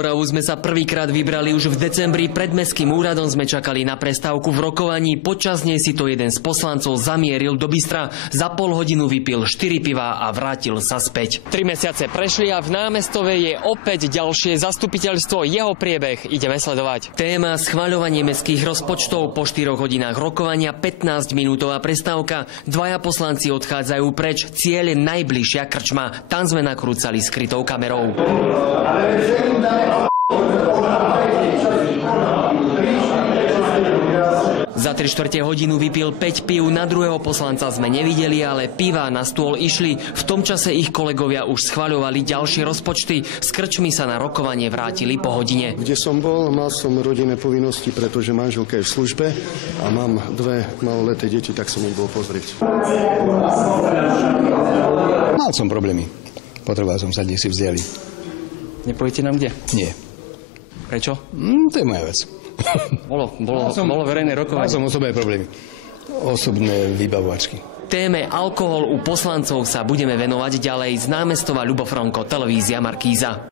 Už sme sa prvýkrát vybrali už v decembri. Pred mestským úradom sme čakali na prestávku v rokovaní. Počas nej si to jeden z poslancov zamieril do bystra. Za pol hodinu vypil 4 pivá a vrátil sa späť. 3 mesiace prešli a v Námestove je opäť ďalšie zastupiteľstvo. Jeho priebeh ideme sledovať. Téma schvaľovanie mestských rozpočtov. Po 4 hodinách rokovania 15-minútová prestávka. Dvaja poslanci odchádzajú preč. Cieľ je najbližšia krčma. Tam sme nakrúcali skrytou kamerou. Za 3/4 hodinu vypil 5 pív, na druhého poslanca sme nevideli, ale pivá na stôl išli. V tom čase ich kolegovia už schvaľovali ďalšie rozpočty. Z krčmy sa na rokovanie vrátili po hodine. Kde som bol, mal som rodinné povinnosti, pretože manželka je v službe a mám 2 maloleté deti, tak som ich bol pozrieť. Mal som problémy. Potreboval som sa kde si vzdialiť. Nepoviete nám kde? Nie. Prečo? To je moja vec. Bolo verejné rokovanie. Mal som osobné problémy. Osobné vybavovačky. Téme alkohol u poslancov sa budeme venovať ďalej. Z Námestova Ľubo Fronko, televízia Markíza.